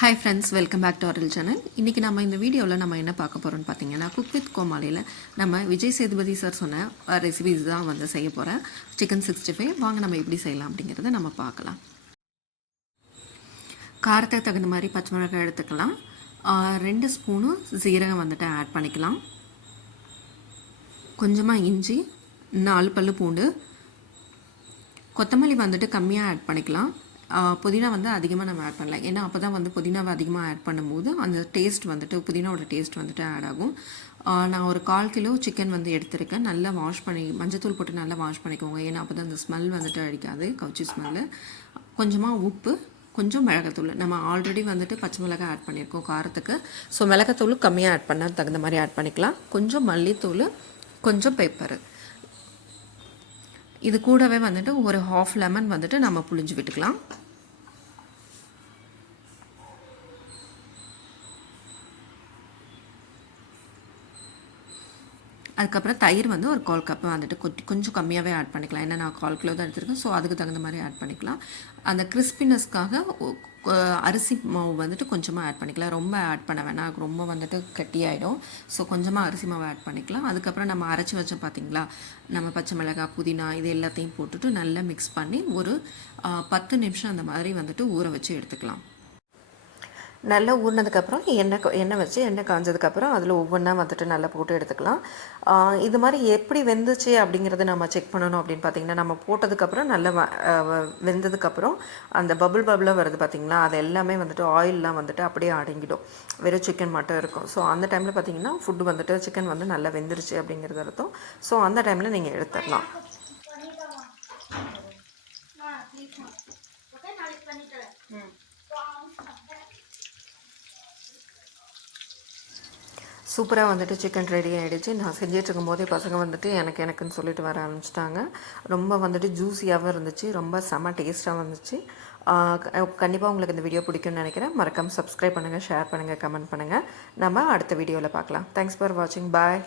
Hi friends, welcome back to our channel. இன்னைக்கு நம்ம இந்த வீடியோவில் நம்ம என்ன பார்க்க போகிறோம்னு பார்த்தீங்கன்னா குக் வித் கோமாளியில் நம்ம விஜய் சேதுபதி சார் சொன்ன ரெசிபிஸ் தான் வந்து செய்ய போகிறேன். சிக்கன் 65 வாங்க நம்ம எப்படி செய்யலாம் அப்படிங்கிறத நம்ம பார்க்கலாம். காரத்துக்கு தகுந்த மாதிரி பச்சை மிளகாய் எடுத்துக்கலாம். 2 ஸ்பூனு சீரகம் வந்துட்டு ஆட் பண்ணிக்கலாம். கொஞ்சமாக இஞ்சி, 4 பல்லு பூண்டு, கொத்தமல்லி வந்துட்டு கம்மியாக ஆட் பண்ணிக்கலாம். புதினா வந்து அதிகமாக நம்ம ஆட் பண்ணலாம். ஏன்னா அப்போ தான் வந்து புதினாவை அதிகமாக ஆட் பண்ணும்போது அந்த டேஸ்ட் வந்துட்டு புதினாவோட டேஸ்ட் வந்துட்டு ஆட் ஆகும். நான் ஒரு 1/4 கிலோ சிக்கன் வந்து எடுத்திருக்கேன். நல்லா வாஷ் பண்ணி மஞ்சத்தூள் போட்டு நல்லா வாஷ் பண்ணிக்கோங்க. ஏன்னா அப்போ தான் அந்த ஸ்மெல் வந்துட்டு அடிக்காது, கவுச்சி ஸ்மெல்லு. கொஞ்சமாக உப்பு, கொஞ்சம் மிளகாத்தூள். நம்ம ஆல்ரெடி வந்துட்டு பச்சை மிளகாய் ஆட் பண்ணியிருக்கோம் காரத்துக்கு. ஸோ மிளகாத்தூள் கம்மியாக ஆட் பண்ண தகுந்த மாதிரி ஆட் பண்ணிக்கலாம். கொஞ்சம் மல்லித்தூள், கொஞ்சம் பெப்பரு. இது கூடவே வந்துட்டு ஒரு 1/2 லெமன் வந்துட்டு நம்ம புழிஞ்சு விட்டுக்கலாம். அதுக்கப்புறம் தயிர் வந்து ஒரு 1/4 கப் வந்துட்டு கொஞ்சம் கம்மியாகவே ஆட் பண்ணிக்கலாம். ஏன்னா நான் 1/4 கிலோ தான் எடுத்துருக்கேன். ஸோ அதுக்கு தகுந்த மாதிரி ஆட் பண்ணிக்கலாம். அந்த கிறிஸ்பினஸ்க்காக அரிசி மாவு வந்துட்டு கொஞ்சமாக ஆட் பண்ணிக்கலாம். ரொம்ப ஆட் பண்ண வேணாம், ரொம்ப வந்துட்டு கட்டியாயிடும். ஸோ கொஞ்சமாக அரிசி மாவு ஆட் பண்ணிக்கலாம். அதுக்கப்புறம் நம்ம அரைச்சி வச்சோம் பார்த்தீங்களா, நம்ம பச்சை மிளகாய், புதினா இது எல்லாத்தையும் போட்டுட்டு நல்லா மிக்ஸ் பண்ணி ஒரு 10 நிமிஷம் அந்த மாதிரி வந்துட்டு ஊற வச்சு எடுத்துக்கலாம். நல்லா ஊறினதுக்கப்புறம் எண்ணெய் வச்சு எண்ணெய் காஞ்சதுக்கப்புறம் அதில் ஒவ்வொன்றா வந்துட்டு நல்லா போட்டு எடுத்துக்கலாம். இது மாதிரி எப்படி வெந்துச்சு அப்படிங்கிறத நம்ம செக் பண்ணணும் அப்படின்னு பார்த்திங்கன்னா, நம்ம போட்டதுக்கப்புறம் நல்லா வெந்ததுக்கப்புறம் அந்த பபுளாக வருது பார்த்திங்களா, அது எல்லாமே வந்துட்டு ஆயிலெலாம் வந்துட்டு அப்படியே அடங்கிடும். வெறும் சிக்கன் மட்டும் இருக்கும். ஸோ அந்த டைமில் பார்த்திங்கன்னா ஃபுட்டு வந்துட்டு சிக்கன் வந்து நல்லா வெந்துருச்சு அப்படிங்கிறது அர்த்தம். ஸோ அந்த டைமில் நீங்கள் எடுத்துடலாம். சூப்பராக வந்துட்டு சிக்கன் ரெடி ஆகிடுச்சு. நான் செஞ்சிட்டு இருக்கும்போதே பசங்க வந்துட்டு எனக்குன்னு சொல்லிட்டு வர ஆரம்பிச்சிட்டாங்க. ரொம்ப வந்துட்டு ஜூஸியாகவும் இருந்துச்சு, ரொம்ப செம்ம டேஸ்ட்டாக வந்துச்சு. கண்டிப்பாக உங்களுக்கு இந்த வீடியோ பிடிக்கும்னு நினைக்கிறேன். மறக்காமல் சப்ஸ்கிரைப் பண்ணுங்கள், ஷேர் பண்ணுங்கள், கமெண்ட் பண்ணுங்கள். நம்ம அடுத்த வீடியோவில் பார்க்கலாம். தேங்க்ஸ் ஃபார் வாட்சிங். பாய்.